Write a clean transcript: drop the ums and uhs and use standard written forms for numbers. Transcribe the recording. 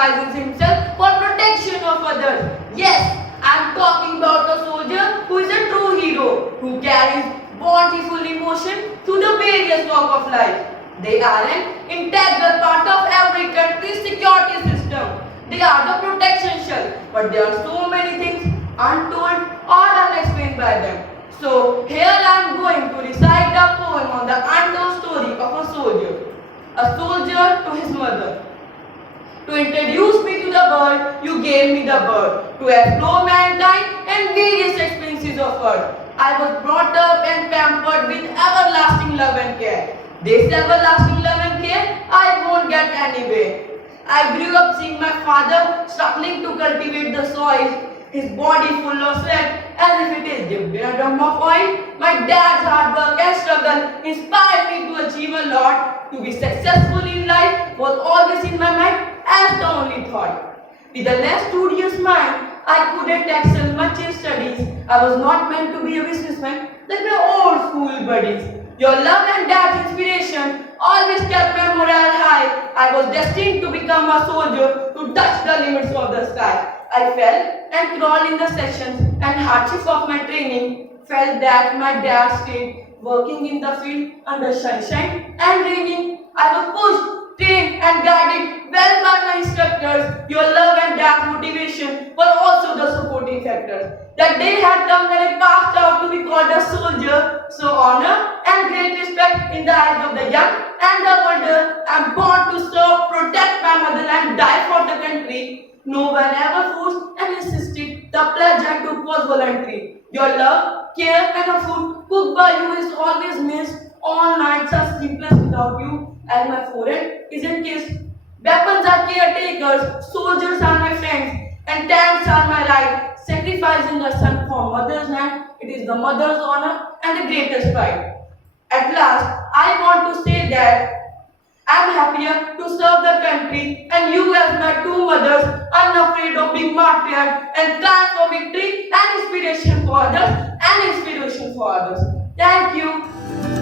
sacrifices himself for protection of others. Yes, I'm talking about a soldier who is a true hero, who carries bountiful emotion through the various walks of life. They are an integral part of every country's security system. They are the protection shell, but there are so many things untold or unexplained by them. So here I am going to recite a poem on the untold story of a soldier to his mother. To introduce me to the world, you gave me the bird. To explore mankind and various experiences of earth. I was brought up and pampered with everlasting love and care. This everlasting love and care I won't get anyway. I grew up seeing my father struggling to cultivate the soil, his body full of sweat as if it is dipped in a drum of oil. My dad's hard work and struggle inspired me to achieve a lot. To be successful in life was always in my mind as the only thought. With a less studious mind, I couldn't excel much in studies. I was not meant to be a businessman like my old school buddies. Your love and dad's inspiration always kept my morale high. I was destined to become a soldier to touch the limits of the sky. I fell and crawled in the sessions and hardships of my training. Felt that my dad stayed working in the field under sunshine and raining. I was pushed, trained and guided well by my instructors. Your love and dad's motivation were also the supporting factors. That day had come when I passed out to be called a soldier. So honor and great respect in the eyes of the young and the older. I'm born to serve, protect my motherland, die for the country. No one ever forced and insisted. The pledge I took was voluntary. Your love, care and the food cooked by you is always missed. All nights are sleepless without you, as my forehead isn't kissed. Weapons are caretakers, soldiers are my friends, and tanks are my right. Sacrificing a son for mother's land, it is the mother's honor and the greatest pride. At last, I want to say that I'm happier to serve the country and you as my two mothers, unafraid of being martyred and stand for victory and inspiration for others. Thank you.